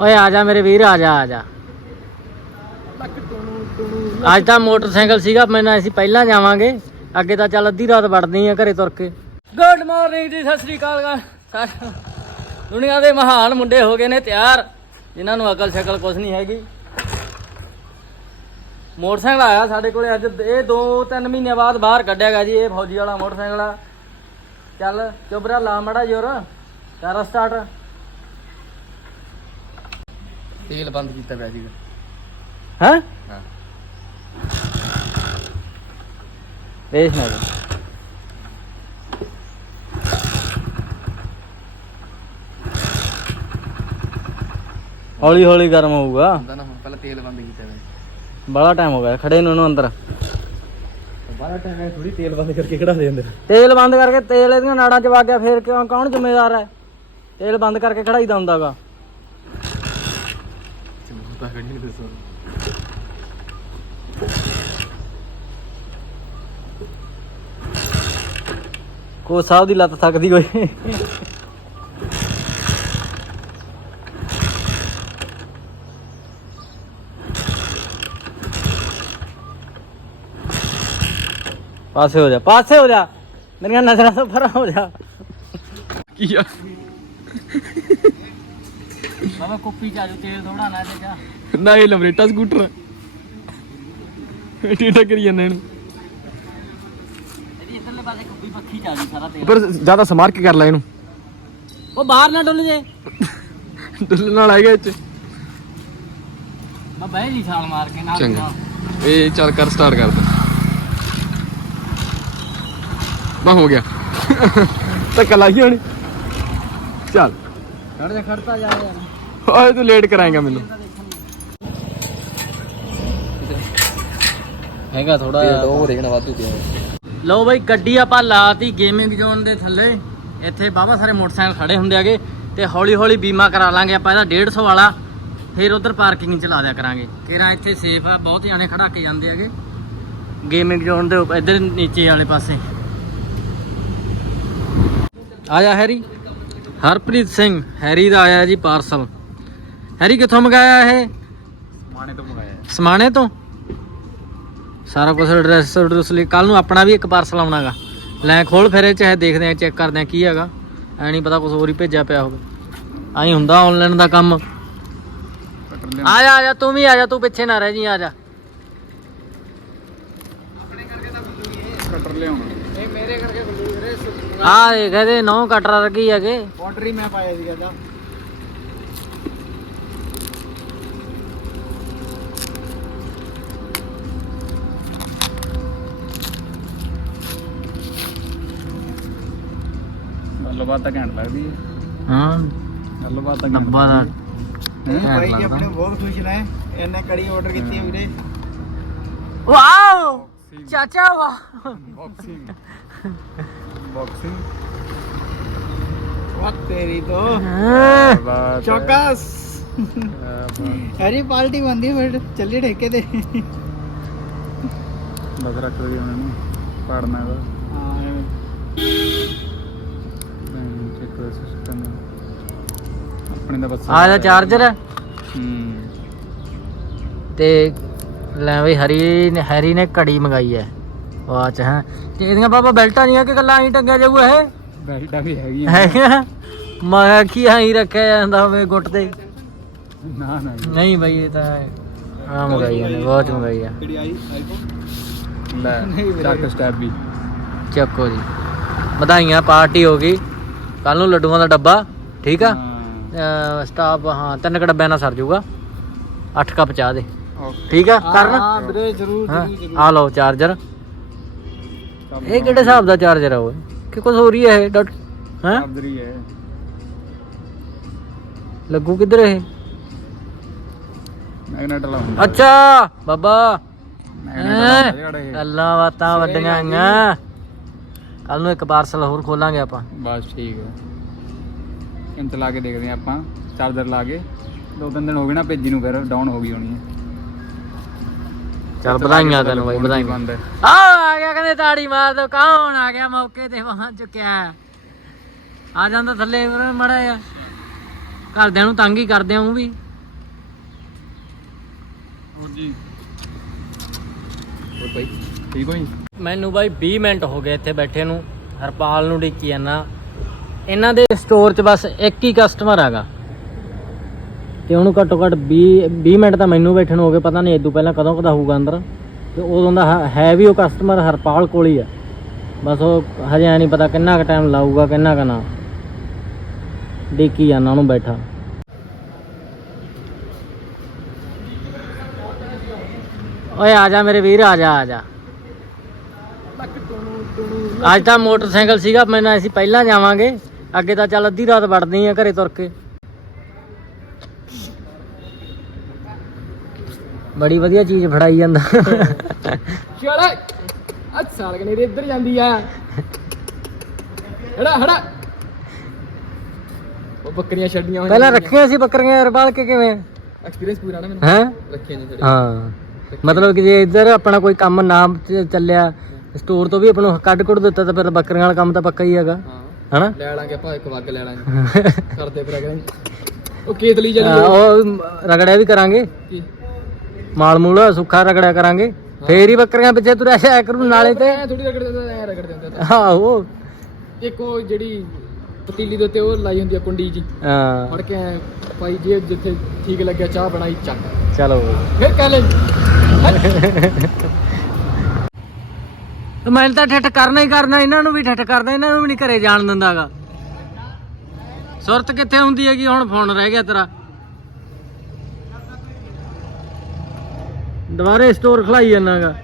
ਓਏ ਆ ਜਾ ਮੇਰੇ ਵੀਰ, ਆ ਜਾ ਆ ਜਾ। ਅੱਜ ਤਾਂ ਮੋਟਰਸਾਈਕਲ ਸੀਗਾ, ਮੈਨੂੰ ਅਸੀਂ ਪਹਿਲਾਂ ਜਾਵਾਂਗੇ। ਅੱਗੇ ਤਾਂ ਚੱਲ ਅੱਧੀ ਰਾਤ ਵੜਨੀ ਆ ਘਰੇ ਤੁਰ ਕੇ। ਗੁੱਡ ਮਾਰਨਿੰਗ ਜੀ, ਸਤਿ ਸ੍ਰੀ ਅਕਾਲ ਸਾਰੇ ਦੁਨੀਆ ਦੇ ਮਹਾਨ ਮੁੰਡੇ ਹੋ ਗਏ ਨੇ, ਤਿਆਰ। ਜਿਨ੍ਹਾਂ ਨੂੰ ਅਕਲ ਸ਼ਕਲ ਕੁਝ ਨਹੀਂ ਹੈਗੀ। ਮੋਟਰਸਾਈਕਲ ਆਇਆ ਸਾਡੇ ਕੋਲੇ ਅੱਜ, ਇਹ 2-3 ਮਹੀਨੇ ਬਾਅਦ ਬਾਹਰ ਕੱਢਿਆ ਗਿਆ ਜੀ, ਇਹ ਫੌਜੀ ਵਾਲਾ ਮੋਟਰਸਾਈਕਲ ਆ। ਚੱਲ ਚੁਬਰਾ ਲਾ ਮੜਾ ਜੋਰ। ਕਰ ਸਟਾਰਟ। ਤੇਲ ਬੰਦ ਕੀਤਾ ਪਿਆ ਜੀ ਹੈ? ਹਾਂ। ਵੇਖ ਨਾ ਹੌਲੀ ਹੌਲੀ ਗਰਮ ਹੋਊਗਾ। ਹੁੰਦਾ ਨਾ ਹੁਣ ਪਹਿਲਾਂ ਤੇਲ ਬੰਦ ਕੀਤਾ ਪਿਆ। ਬੜਾ ਟਾਈਮ ਹੋ ਗਿਆ ਖੜੇ ਨੂੰ ਇਹਨੂੰ ਅੰਦਰ। ਬਾਰਾ ਟਾਈਮ ਹੈ ਥੋੜੀ ਤੇਲ ਬੰਦ ਕਰਕੇ ਖੜਾ ਦੇ ਅੰਦਰ। ਤੇਲ ਬੰਦ ਕਰਕੇ ਤੇਲ ਇਹਦੀਆਂ ਨਾੜਾਂ 'ਚ ਵਗ ਗਿਆ ਫੇਰ ਕਿਉਂ ਕੌਣ ਜ਼ਿੰਮੇਵਾਰ ਹੈ? ਤੇਲ ਬੰਦ ਕਰਕੇ ਖੜਾਈਦਾ ਹੁੰਦਾਗਾ। ਤਾਂ ਖੜੀ ਕੋ ਸਾਹਿਬ ਦੀ ਲੱਤ ਥੱਕਦੀ ਹੋਏ ਪਾਸੇ ਹੋ ਜਾ, ਪਾਸੇ ਹੋ ਜਾ। ਮੇਰੀਆਂ ਨਜ਼ਰਾਂ ਤੋਂ ਪਰਾਂ ਹੋ ਜਾ। ਕੀ ਆ? ਬਾਬਾ ਕੁੱਪੀ ਚ ਆਜੋ ਤੇਲ ਥੋੜਾ ਨਾ ਦੇ ਜਾ ਨਾ ਇਹ ਲਮਰੇਟਾ ਸਕੂਟਰ ਟੀਟਾ ਕਰੀ ਜਾਂਦੇ ਇਹਨੂੰ। ਇਹਦੀ ਇੱਧਰਲੇ ਪਾਸੇ ਕੁੱਪੀ ਪੱਖੀ ਚ ਆਜੂ ਸਾਰਾ ਤੇਲ। ਪਰ ਜ਼ਿਆਦਾ ਸਮਾਰ ਕੇ ਕਰ ਲੈ ਇਹਨੂੰ। ਉਹ ਬਾਹਰ ਨਾ ਡੁੱਲ ਜੇ। ਡੁੱਲਣ ਨਾਲ ਆਏਗਾ ਇੱਥੇ ਮੈਂ ਬਹਿ ਨਹੀਂ ਛਾਲ ਮਾਰ ਕੇ ਨਾਲ ਚੰਗਾ। ਇਹ ਚੱਲ ਕਰ ਸਟਾਰਟ ਕਰ ਦੇ। ਬਾ ਹੋ ਗਿਆ। ਧੱਕਾ ਲੱਗੀ ਹੋਣੀ। ਚੱਲ। ਖੜ ਜਾ ਖੜਤਾ ਜਾ ਯਾਰ। ਓਏ ਤੂੰ ਲੇਟ ਕਰਾਏਗਾ ਮੈਨੂੰ। ਹੈਗਾ ਥੋੜਾ ਉਹ ਦੇਖਣਾ ਵਾਧੂ ਪਿਆ ਲਓ ਬਾਈ ਗੱਡੀ ਆਪਾਂ ਲਾਤੀ ਗੇਮਿੰਗ ਜ਼ੋਨ ਦੇ ਥੱਲੇ। ਇੱਥੇ ਬਾਬਾ ਸਾਰੇ ਮੋਟਰਸਾਈਕਲ ਖੜੇ ਹੁੰਦੇ ਆਗੇ ਤੇ ਹੌਲੀ ਹੌਲੀ ਬੀਮਾ ਕਰਾ ਲਾਂਗੇ ਆਪਾਂ ਇਹਦਾ 150 ਵਾਲਾ। ਫਿਰ ਉਧਰ ਪਾਰਕਿੰਗ ਚ ਲਾ ਦਿਆ ਕਰਾਂਗੇ। ਕਿਹੜਾ ਇੱਥੇ ਸੇਫ ਆ ਬਹੁਤ ਜਾਣੇ ਖੜਾ ਕੇ ਜਾਂਦੇ ਆਗੇ ਗੇਮਿੰਗ ਜ਼ੋਨ ਦੇ ਇੱਧਰ ਨੀਚੇ ਵਾਲੇ ਪਾਸੇ। ਆਇਆ ਹੈਰੀ? ਹਰਪ੍ਰੀਤ ਸਿੰਘ ਹੈਰੀ ਦਾ ਆਇਆ ਜੀ ਪਾਰਸਲ ਹੈਰੀ ਕਿੱਥੋਂ ਮੰਗਾਇਆ ਇਹ? ਮਾਣੇ ਤੋਂ ਮੰਗਾਇਆ ਸਮਾਣੇ ਤੋਂ? ਸਾਰਾ ਕੁਝ ਐਡਰੈਸ ਐਡਰੈਸ ਲਈ। ਕੱਲ ਨੂੰ ਆਪਣਾ ਵੀ ਇੱਕ ਪਾਰਸਲ ਆਉਣਾਗਾ। ਲੈ ਖੋਲ ਫਿਰ ਇਹ ਚਾਹੇ ਦੇਖਦੇ ਆ ਚੈੱਕ ਕਰਦੇ ਆ ਕੀ ਹੈਗਾ। ਐ ਨਹੀਂ ਪਤਾ ਕੁਝ ਹੋਰ ਹੀ ਭੇਜਿਆ ਪਿਆ ਹੋਵੇ। ਆਈ ਹੁੰਦਾ ਆਨਲਾਈਨ ਦਾ ਕੰਮ। ਆ ਜਾ ਆ ਜਾ ਤੂੰ ਵੀ ਆ ਜਾ ਤੂੰ ਪਿੱਛੇ ਨਾ ਰਹਿ ਜੀ ਆ ਜਾ ਕਟਰ ਲਿਆਉਣਾ। ਇਹ ਮੇਰੇ ਕਰਕੇ ਗੁੱਲੂ ਵੀਰੇ ਆ ਦੇਖ ਇਹਦੇ ਨੌ ਕਟਰ ਰਗੀ ਹੈਗੇ। ਬਾਉਂਡਰੀ ਮੈਂ ਪਾਇਆ ਸੀਗਾ ਤਾਂ ਗੱਲਬਾਤ ਤਾਂ ਘੈਂਟ ਲੱਗਦੀ ਹੈ। ਹਾਂ। ਗੱਲਬਾਤ ਤਾਂ ਡੱਬਾ ਦਾ ਹੈਂ? ਘੈਂਟ ਭਾਈ ਜੀ ਲੱਗਦਾ। ਆਪਣੇ ਬਹੁਤ ਖੁਸ਼ ਨੇ ਇਹਨੇ ਕੜੀ ਆਰਡਰ ਕੀਤੀ ਹੈ ਵੀਰੇ। ਵਾਓ! ਚਾਚਾ ਵਾਹ ਬਾਕਸਿੰਗ ਬਾਕਸਿੰਗ ਵਾਹ ਤੇਰੀ ਤੋਂ। ਹਾਂ। ਬਾਤ ਚੌਕਸ। ਅਰੇ ਪਾਰਟੀ ਬੰਦੀ ਫਿਰ ਚੱਲੀ ਠੇਕੇ ਤੇ। ਬਸ ਰੱਖ ਲਈ ਉਹਨਾਂ ਨੂੰ। ਪੜਨਾ ਹੈ ਹਾਂ ਚੈੱਕ ਸਿਸਟਮ ਆਪਣੇ ਦਾ ਬਸ ਆ ਚਾਰਜਰ ਹੈ। ਹੂੰ। ਤੇ ਲੈ ਬਈ ਹਰੀ ਨੇ ਹੈਰੀ ਨੇ ਘੜੀ ਮੰਗਾਈ ਹੈ। ਵਾਚ ਹੈ। ਤੇ ਇਹਦੀਆਂ ਬਾਬਾ ਬੈਲਟਾਂ ਨਹੀਂ ਆ ਕਿ ਗੱਲਾਂ ਹੀ ਟੰਗਿਆ ਜਾਊ ਇਹ? ਬੈਲਟਾਂ ਵੀ ਹੈਗੀਆਂ ਹੈਗਾ ਮੈਂ ਕੀ ਆਈ ਰੱਖਿਆ ਜਾਂਦਾ ਹੋਵੇ ਗੁੱਟ ਤੇ। ਨਾ ਨਾ ਜੀ। ਨਹੀਂ ਬਈ ਇਹ ਤਾਂ ਆ ਮੰਗਾਈ ਨੇ ਬਹੁਤ ਮੰਗਾਈ ਆ। ਕਿਹੜੀ ਆਈ? ਆਈਫੋਨ ਲੈ ਚੱਕ ਸਟੈਪ ਵੀ। ਚੱਕੋ ਜੀ। ਵਧਾਈਆਂ ਪਾਰਟੀ ਹੋ ਗਈ। ਕੱਲ ਨੂੰ ਲੱਡੂਆਂ ਦਾ ਡੱਬਾ ਠੀਕ ਆ? ਹਾਂ ਸਟਾਪ ਹਾਂ ਤਿੰਨ ਕੁ ਡੱਬਿਆਂ ਨਾਲ ਸਰ ਜਾਊਗਾ। 8 ਕੱਪ ਚਾਹ ਦੇ। ਠੀਕ ਆ ਕਰਨ? ਹਾਂ ਵੀਰੇ ਜ਼ਰੂਰ ਹਾਂ ਜ਼ਰੂਰ ਜ਼ਰੂਰ। ਆ ਲਓ ਚਾਰਜਰ ਇਹ ਕਿਹੜੇ ਹਿਸਾਬ ਦਾ ਚਾਰਜਰ ਆ ਓਏ ਕਿ ਕੁਝ ਹੋ ਰਹੀ ਹੈ ਇਹ ਡਾਟ ਹੈ? ਹੈ। ਲੱਗੂ ਕਿੱਧਰ ਇਹ? ਮੈਗਨੇਟ ਲਾਉਂਦਾ ਅੱਛਾ ਬਾਬਾ। ਮੈਗਨੇਟ ਲਾਉਂਦਾ ਜਿਹੜਾ ਇਹ। ਗੱਲਾਂ ਬਾਤਾਂ ਵੱਡੀਆਂ ਆਈਆਂ ਕੱਲ ਨੂੰ ਇੱਕ ਪਾਰਸਲ ਹੋਰ ਖੋਲਾਂਗੇ ਆਪਾਂ। ਬਸ ਠੀਕ ਹੈ। ਇੰਤ ਲਾ ਕੇ ਦੇਖਦੇ ਹਾਂ ਆਪਾਂ ਚਾਰਜਰ ਲਾ ਕੇ। ਦੋ ਤਿੰਨ ਦਿਨ ਹੋ ਗਏ ਨਾ ਭੇਜੀ ਨੂੰ ਫਿਰ ਡਾਊਨ ਹੋ ਗਈ ਹੋਣੀ ਹੈ। ਚੱਲ ਵਧਾਈਆਂ ਤੈਨੂੰ ਬਾਈ ਵਧਾਈਆਂ। ਆ ਆ ਗਿਆ ਕਹਿੰਦੇ ਤਾੜੀ ਮਾਰ ਦੋ ਕੌਣ ਆ ਗਿਆ ਮੌਕੇ ਤੇ ਪਹੁੰਚ ਚੁੱਕਿਆ। ਆ ਜਾਂਦਾ ਥੱਲੇ ਮੜਾ ਆ ਘਰਦਿਆਂ ਨੂੰ ਤੰਗ ਹੀ ਕਰਦੇ ਆ ਉਹ ਵੀ। ਜੀ। ਹੋਰ ਭਾਈ ਠੀਕ ਹੋਈ ਮੈਨੂੰ ਬਾਈ 20 ਮਿੰਟ ਹੋ ਗਏ ਇੱਥੇ ਬੈਠੇ ਨੂੰ। ਹਰਪਾਲ ਨੂੰ ਡਿੱਕੀ ਜਾਂਦਾ। ਇਹਨਾਂ ਦੇ ਸਟੋਰ 'ਚ ਬਸ ਇੱਕ ਹੀ ਕਸਟਮਰ ਹੈਗਾ। ਤੇ ਉਹਨੂੰ ਘੱਟੋ ਘੱਟ 20 20 ਮਿੰਟ ਤਾਂ ਮੈਨੂੰ ਬੈਠੇ ਨੂੰ ਹੋ ਗਏ, ਪਤਾ ਨਹੀਂ ਇਦੋਂ ਪਹਿਲਾਂ ਕਦੋਂ ਕਦਾ ਹੋਊਗਾ ਅੰਦਰ। ਤੇ ਉਦੋਂ ਦਾ ਹੈ ਵੀ ਉਹ ਕਸਟਮਰ ਹਰਪਾਲ ਕੋਲ ਹੀ ਆ। ਬਸ ਉਹ ਹਜੇ ਨਹੀਂ ਪਤਾ ਕਿੰਨਾ ਕੁ ਟਾਈਮ ਲਾਊਗਾ, ਕਿੰਨਾ ਕੁ ਨਾ। ਡਿੱਕੀ ਜਾਂਦਾ ਉਹਨੂੰ ਬੈਠਾ। ਓਏ ਆ ਜਾ ਮੇਰੇ ਵੀਰ, ਆ ਜਾ ਆ ਜਾ। ਅੱਜ ਤਾਂ ਮੋਟਰਸਾਈਕਲ ਸੀਗਾ, ਮੈਨੂੰ ਅਸੀਂ ਪਹਿਲਾਂ ਜਾਵਾਂਗੇ। ਅੱਗੇ ਤਾਂ ਚੱਲ ਅੱਧੀ ਰਾਤ ਵੜਦੀ ਆ ਘਰੇ ਤੁਰ ਕੇ। ਬੜੀ ਵਧੀਆ ਚੀਜ਼ ਫੜਾਈ ਜਾਂਦਾ। ਚਲ। ਅੱਜ ਸਾਲ ਕਨੇ ਇੱਧਰ ਜਾਂਦੀ ਆ। ਹੜਾ ਹੜਾ। ਉਹ ਬੱਕਰੀਆਂ ਛੱਡੀਆਂ ਹੋਈਆਂ ਪਹਿਲਾਂ ਰੱਖੀਆਂ ਸੀ ਬੱਕਰੀਆਂ ਹਰਪਾਲ ਕੇ ਕਿਵੇਂ? ਐਕਸਪੀਰੀਅੰਸ ਪੂਰਾ ਨਾ ਮੈਨੂੰ। ਹੈ? ਰੱਖੀਆਂ ਨਹੀਂ ਹਾਂ। ਮਤਲਬ ਕਿ ਜੇ ਇੱਧਰ ਆਪਣਾ ਕੋਈ ਕੰਮ ਨਾ ਚੱਲਿਆ ਸਟੋਰ ਤੋਂ ਵੀ ਆਪਾਂ ਨੂੰ ਕੱਢ ਕੁੱਢ ਦਿੱਤਾ ਤਾਂ ਫਿਰ ਬੱਕਰੀਆਂ ਵਾਲਾ ਕੰਮ ਤਾਂ ਪੱਕਾ ਹੀ ਹੈਗਾ। ਹਨਾ? ਲੈ ਲਾਂਗੇ ਆਪਾਂ ਇੱਕ ਵੱਗ ਲੈ ਲਾਂਗੇ। ਕਰਦੇ ਫਿਰ ਅਗਰ ਉਹ ਕੇਤਲੀ ਚਲੀ ਹਾਂ, ਉਹ ਰਗੜਿਆ ਵੀ ਕਰਾਂਗੇ। ਕੀ? ਮਾਲ ਮੂਲ ਸੁੱਖਾ ਰਗੜਿਆ ਕਰਾਂਗੇ। ਫੇਰ ਹੀ ਬੱਕਰੀਆਂ ਪਿੱਛੇ ਤੁਰਿਆ ਜਾਇਆ ਕਰੂ ਨਾਲੇ ਤੇ ਥੋੜੀ ਰਗੜ ਦਿੰਦਾ ਐ ਰਗੜ ਦਿੰਦਾ ਆਹੋ। ਇੱਕ ਉਹ ਜਿਹੜੀ ਪਤੀਲੀ ਦੇ ਉੱਤੇ ਉਹ ਲਾਈ ਹੁੰਦੀ ਆ ਕੁੰਡੀ ਜੀ। ਹਾਂ। ਫੜ ਕੇ ਐ ਭਾਈ ਜੇ ਜਿੱਥੇ ਠੀਕ ਲੱਗਿਆ ਚਾਹ ਬਣਾਈ ਚੱਕ। ਚਲੋ। ਫਿਰ ਕਹਿ ਲੈ। ਤੇ ਮੈਂ ਤਾਂ ਠੱਠ ਕਰਨਾ ਹੀ ਕਰਨਾ, ਇਹਨਾਂ ਨੂੰ ਵੀ ਠੱਠ ਕਰਦਾ, ਇਹਨਾਂ ਨੂੰ ਵੀ ਨਹੀਂ ਘਰੇ ਜਾਣ ਦਿੰਦਾਗਾ। ਸੁਰਤ ਕਿੱਥੇ ਹੁੰਦੀ ਹੈਗੀ? ਹੁਣ ਫੋਨ ਰਹਿ ਗਿਆ ਤੇਰਾ। ਦੁਬਾਰੇ ਸਟੋਰ ਖਲਾਈ ਜਾਣਾਗਾ